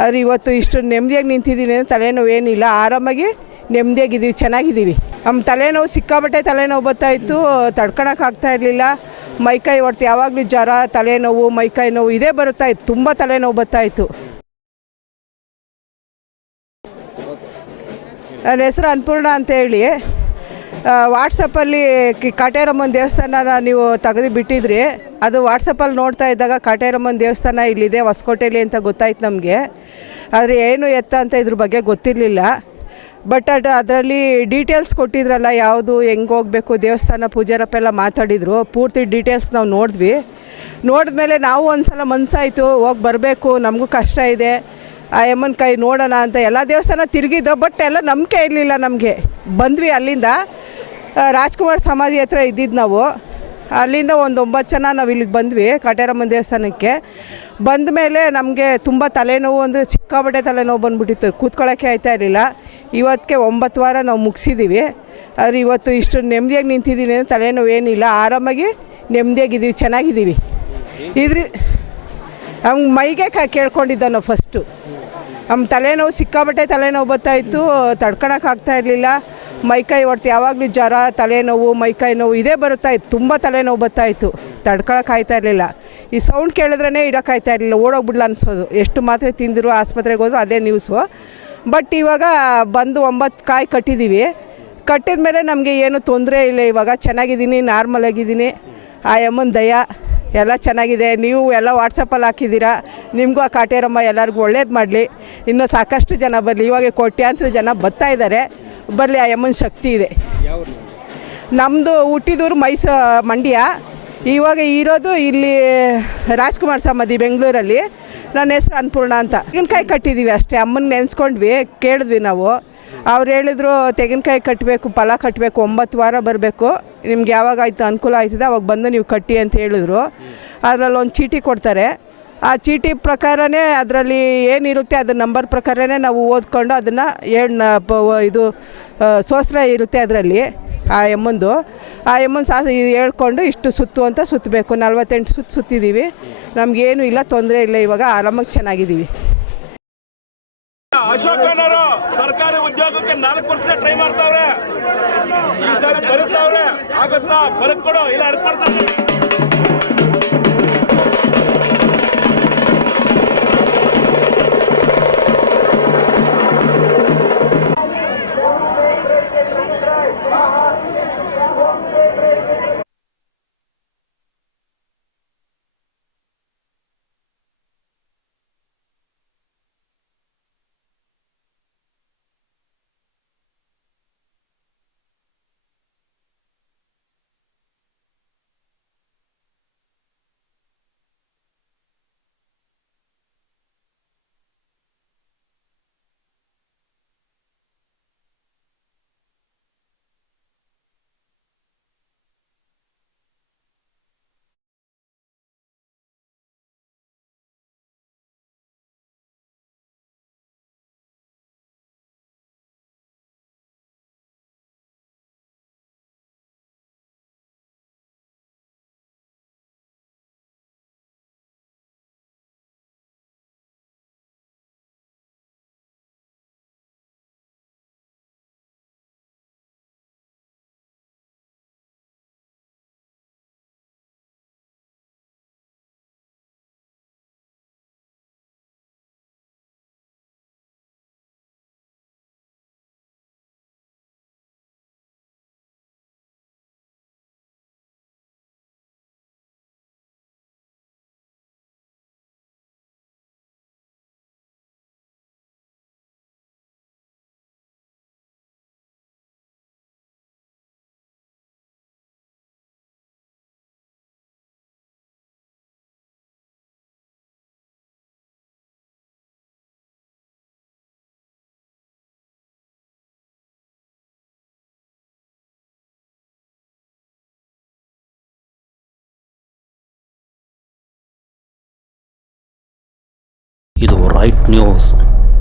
ಆದ್ರೆ ಇವತ್ತು ಇಷ್ಟು ನೆಮ್ಮದಿಯಾಗಿ ನಿಂತಿದ್ದೀನಿ ಅಂದರೆ ತಲೆನೋವು ಏನಿಲ್ಲ. ಆರಾಮಾಗಿ ನೆಮ್ಮದಿಯಾಗಿದ್ದೀವಿ, ಚೆನ್ನಾಗಿದ್ದೀವಿ. ನಮ್ಮ ತಲೆನೋವು ಸಿಕ್ಕಾಬಟ್ಟೆ ತಲೆನೋವು ಬರ್ತಾಯಿತ್ತು ತಡ್ಕೊಳಕ್ಕಾಗ್ತಾ ಇರಲಿಲ್ಲ. ಮೈಕೈ ಹೊಡ್ತು ಯಾವಾಗಲೂ ಜ್ವರ, ತಲೆನೋವು ಮೈಕೈ ನೋವು ಇದೇ ಬರುತ್ತಾ ಇತ್ತು. ತುಂಬ ತಲೆನೋವು ಬರ್ತಾಯಿತ್ತು ನನ್ನ ಹೆಸರು ಅನ್ನಪೂರ್ಣ ಅಂತ ಹೇಳಿ. ವಾಟ್ಸಪ್ಪಲ್ಲಿ ಕಾಟೇರಮ್ಮನ ದೇವಸ್ಥಾನನ ನೀವು ತೆಗೆದು ಬಿಟ್ಟಿದ್ರಿ ಅದು ವಾಟ್ಸಪ್ಪಲ್ಲಿ ನೋಡ್ತಾ ಇದ್ದಾಗ ಕಾಟೇರಮ್ಮನ ದೇವಸ್ಥಾನ ಇಲ್ಲಿದೆ ಹೊಸಕೋಟೆಯಲ್ಲಿ ಅಂತ ಗೊತ್ತಾಯ್ತು ನಮಗೆ. ಆದರೆ ಏನು ಎತ್ತ ಅಂತ ಇದ್ರ ಬಗ್ಗೆ ಗೊತ್ತಿರಲಿಲ್ಲ. ಬಟ್ ಅದು ಅದರಲ್ಲಿ ಡೀಟೇಲ್ಸ್ ಕೊಟ್ಟಿದ್ರಲ್ಲ, ಯಾವುದು, ಹೆಂಗೆ ಹೋಗಬೇಕು, ದೇವಸ್ಥಾನ ಪೂಜಾರಪ್ಪ ಎಲ್ಲ ಮಾತಾಡಿದರು. ಪೂರ್ತಿ ಡೀಟೇಲ್ಸ್ ನಾವು ನೋಡಿದ್ವಿ. ಮೇಲೆ ನಾವು ಒಂದು ಸಲ ಮನಸ್ಸಾಯಿತು ಹೋಗಿ ಬರಬೇಕು, ನಮಗೂ ಕಷ್ಟ ಇದೆ. ಆ ಯಮ್ಮನ ಕೈ ನೋಡೋಣ ಅಂತ. ಎಲ್ಲ ದೇವಸ್ಥಾನ ತಿರುಗಿದ್ದೋ ಬಟ್ ಎಲ್ಲ ನಂಬಿಕೆ ಇರಲಿಲ್ಲ ನಮಗೆ. ಬಂದ್ವಿ ಅಲ್ಲಿಂದ. ರಾಜ್ಕುಮಾರ್ ಸಮಾಧಿ ಹತ್ರ ಇದ್ದಿದ್ದು ನಾವು. ಅಲ್ಲಿಂದ ಒಂದು ಒಂಬತ್ತು ಜನ ನಾವು ಇಲ್ಲಿಗೆ ಬಂದ್ವಿ, ಕಾಟೇರಮ್ಮನ ದೇವಸ್ಥಾನಕ್ಕೆ. ಬಂದ ಮೇಲೆ ನಮಗೆ ತುಂಬ ತಲೆನೋವು ಅಂದರೆ ಸಿಕ್ಕಾಪಟ್ಟೆ ತಲೆನೋವು ಬಂದುಬಿಟ್ಟಿತ್ತು. ಕೂತ್ಕೊಳ್ಳೋಕ್ಕೆ ಆಯ್ತಾ ಇರಲಿಲ್ಲ. ಇವತ್ತಿಗೆ ಒಂಬತ್ತು ವಾರ ನಾವು ಮುಗಿಸಿದ್ದೀವಿ ಆದರೆ ಇವತ್ತು ಇಷ್ಟು ನೆಮ್ಮದಿಯಾಗಿ ನಿಂತಿದ್ದೀನಿ ಅಂದರೆ ತಲೆನೋವು ಏನಿಲ್ಲ. ಆರಾಮಾಗಿ ನೆಮ್ಮದಿಯಾಗಿದ್ದೀವಿ ಚೆನ್ನಾಗಿದ್ದೀವಿ ಇದ್ರಿ ನಮ್ಗೆ ಮೈಗೆ ಕ ಕೇಳ್ಕೊಂಡಿದ್ದ ನಾವು ಫಸ್ಟು ನಮ್ಮ ತಲೆನೋವು ಸಿಕ್ಕಾಬಟ್ಟೆ ತಲೆನೋವು ಬರ್ತಾಯಿತ್ತು ತಡ್ಕೊಳಕ್ಕಾಗ್ತಾ ಇರಲಿಲ್ಲ. ಮೈಕೈ ಹೊಡ್ತು ಯಾವಾಗಲೂ ಜ್ವರ, ತಲೆನೋವು ಮೈಕೈ ನೋವು ಇದೇ ಬರುತ್ತಾ ಇತ್ತು. ತುಂಬ ತಲೆನೋವು ಬರ್ತಾಯಿತ್ತು ತಡ್ಕೊಳಕ್ಕಾಯ್ತಾ ಇರಲಿಲ್ಲ. ಈ ಸೌಂಡ್ ಕೇಳಿದ್ರೇ ಇಡೋಕ್ಕಾಯ್ತಾ ಇರಲಿಲ್ಲ. ಓಡೋಗ್ಬಿಡ್ಲ ಅನ್ಸೋದು. ಎಷ್ಟು ಮಾತ್ರೆ ತಿಂದಿರು ಆಸ್ಪತ್ರೆಗೆ ಹೋದ್ರು ಅದೇ ನ್ಯೂಸು ಬಟ್ ಇವಾಗ ಬಂದು ಒಂಬತ್ತು ಕಾಯಿ ಕಟ್ಟಿದ್ದೀವಿ ಕಟ್ಟಿದ ಮೇಲೆ ನಮಗೆ ಏನು ತೊಂದರೆ ಇಲ್ಲ. ಇವಾಗ ಚೆನ್ನಾಗಿದ್ದೀನಿ ನಾರ್ಮಲ್ ಆಗಿದ್ದೀನಿ. ಆ ಅಮ್ಮನ ದಯ, ಎಲ್ಲ ಚೆನ್ನಾಗಿದೆ. ನೀವು ಎಲ್ಲ ವಾಟ್ಸಪ್ಪಲ್ಲಿ ಹಾಕಿದ್ದೀರಾ. ನಿಮಗೂ ಆ ಕಾಟೇರಮ್ಮ ಎಲ್ಲರಿಗೂ ಒಳ್ಳೇದು ಮಾಡಲಿ. ಇನ್ನೂ ಸಾಕಷ್ಟು ಜನ ಬರಲಿ. ಇವಾಗ ಕೋಟ್ಯಾಂತರ ಜನ ಬರ್ತಾ ಇದ್ದಾರೆ. ಬರಲಿ ಆ ಶಕ್ತಿ ಇದೆ. ನಮ್ಮದು ಹುಟ್ಟಿದೂರು ಮೈಸ ಮಂಡ್ಯ. ಇವಾಗ ಇರೋದು ಇಲ್ಲಿ ರಾಜ್ಕುಮಾರ್ ಸಮಾಧಿ ಬೆಂಗಳೂರಲ್ಲಿ. ನನ್ನ ಹೆಸರು ಅನ್ನಪೂರ್ಣ ಅಂತ. ತೆಂಗಿನಕಾಯಿ ಕಟ್ಟಿದ್ದೀವಿ ಅಷ್ಟೇ. ಅಮ್ಮನ ನೆನೆಸ್ಕೊಂಡ್ವಿ, ಕೇಳಿದ್ವಿ ನಾವು. ಅವ್ರು ಹೇಳಿದ್ರು, ತೆಂಗಿನಕಾಯಿ ಕಟ್ಟಬೇಕು ಫಲ ಕಟ್ಟಬೇಕು ಒಂಬತ್ತು ವಾರ ಬರಬೇಕು. ನಿಮ್ಗೆ ಯಾವಾಗ ಆಯಿತು, ಅನುಕೂಲ ಆಯ್ತದೆ, ಅವಾಗ ಬಂದು ನೀವು ಕಟ್ಟಿ ಅಂತ ಹೇಳಿದ್ರು. ಅದರಲ್ಲಿ ಒಂದು ಚೀಟಿ ಕೊಡ್ತಾರೆ. ಆ ಚೀಟಿ ಪ್ರಕಾರನೇ ಅದರಲ್ಲಿ ಏನಿರುತ್ತೆ ಅದ್ರ ನಂಬರ್ ಪ್ರಕಾರನೇ ನಾವು ಓದ್ಕೊಂಡು ಅದನ್ನು ಏನು ಇದು ಸೋಸ್ರ ಇರುತ್ತೆ ಅದರಲ್ಲಿ, ಆ ಎಮ್ಮಂದು. ಆ ಎಮ್ಮನ ಸಾ ಇದು ಹೇಳ್ಕೊಂಡು ಇಷ್ಟು ಸುತ್ತು ಅಂತ ಸುತ್ತಬೇಕು. ನಲ್ವತ್ತೆಂಟು ಸುತ್ತು ಸುತ್ತಿದ್ದೀವಿ ನಮಗೇನು ಇಲ್ಲ, ತೊಂದರೆ ಇಲ್ಲ, ಇವಾಗ ಆರಾಮಾಗಿ ಚೆನ್ನಾಗಿದ್ದೀವಿ. ಅಶೋಕನವರು ಸರ್ಕಾರಿ ಉದ್ಯೋಗಕ್ಕೆ ನಾಲ್ಕು ವರ್ಷದ ಟ್ರೈ ಮಾಡ್ತಾವ್ರೆ. ಈ ಸಾರಿ ಬರುತ್ತವ್ರೆ. ಆಗುತ್ತಾ? ಕೊಡು. ಇಲ್ಲ ಅದಕ್ಕೆ Bravo. ಇದು ರೈಟ್ ನ್ಯೂಸ್